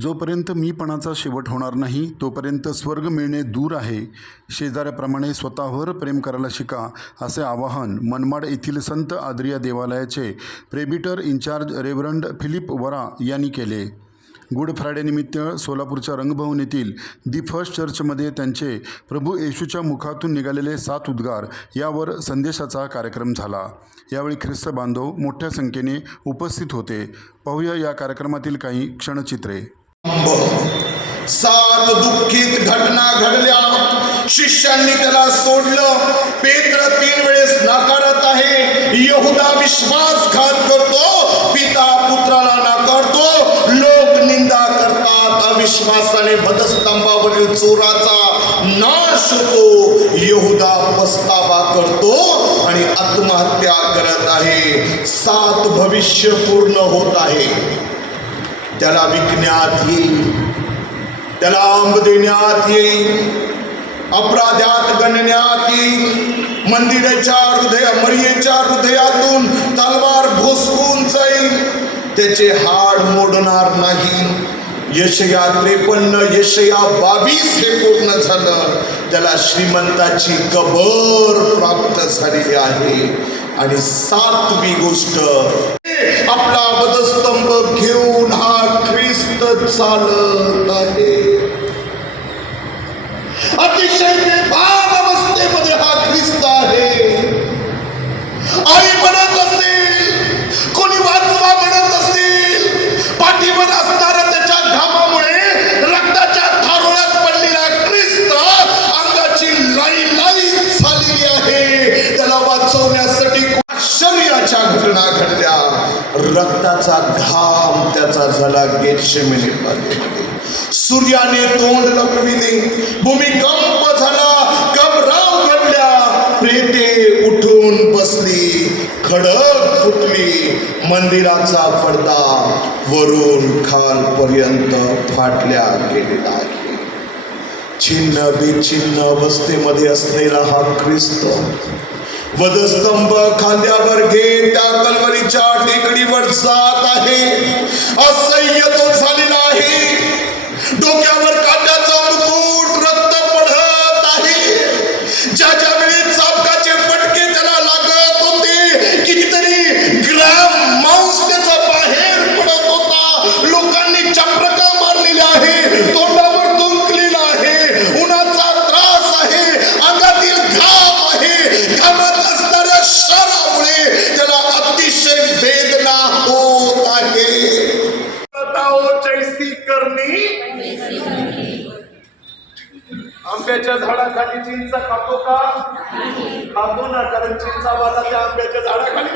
जोपर्यंत मीपणाचा शेवट होणार नाही तोपर्यंत स्वर्ग मिळणे दूर आहे. शेजाऱ्याप्रमाणे स्वतःवर प्रेम करायला शिका असे आवाहन मनमाड येथील संत आद्रिया देवालयाचे presbyter in charge reverend Philip वरा यांनी केले. गुड फ्रायडेनिमित्त सोलापूरच्या रंगभवन येथील दी फर्स्ट चर्चमध्ये त्यांचे प्रभू येशूच्या मुखातून निघालेले सात उद्गार यावर संदेशाचा कार्यक्रम झाला. यावेळी ख्रिस्त बांधव मोठ्या संख्येने उपस्थित होते. पाहूया या कार्यक्रमातील काही क्षणचित्रे. सात दुःखित घटना घडल्या. शिष्यांनी त्याला सोडलं. पेत्र तीन वेळेस नाकारत आहे. यहुदा विश्वासघात करतो. पिता पुत्राला नाकारतो. लोक निंदा करतात. अविश्वासाने वधस्तंभावरील चोराचा नाश होतो. यहुदा पस्तावा करतो आणि आत्महत्या करत आहे. सात भविष्य पूर्ण होत आहे. त्याला विकण्यात येईल. त्याला आंब देण्यात येईल. अपराध्यात गणण्यात येईल. मंदिराच्या हृदया मरियेच्या हृदयातून तलवार भोसकून जाईल. त्याचे हाड मोडणार नाही. यशया त्रेपन्न यशया बावीस हे पूर्ण झालं. त्याला श्रीमंताची कबर प्राप्त झालेली आहे. आणि सातवी गोष्ट आपला वधस्तंभ घेऊन हा ख्रिस्त चालत आहे. अतिशय रक्ताचा घाम त्याचा झाला गेटशेमेनीमध्ये सूर्याने तोंड लपविले. भूमिकंप झाला. कमराव घडल्या. प्रेते उठून बसली. खडक फुटली. मंदिराचा पडदा वरून खालपर्यंत फाटल्या गेलेला आहे. छिन्न बेचिन्न अवस्थेमध्ये असलेला हा ख्रिस्त वधस्तंभ खांद्यावर घेत त्या कलवरीच्या टेकडीवर जात आहे. असह्य तो झालेला आहे. जैसी आंब्याच्या झाडाखाली चिंच खातो का? खातो ना कारण चिंचावाला त्या आंब्याच्या झाडाखाली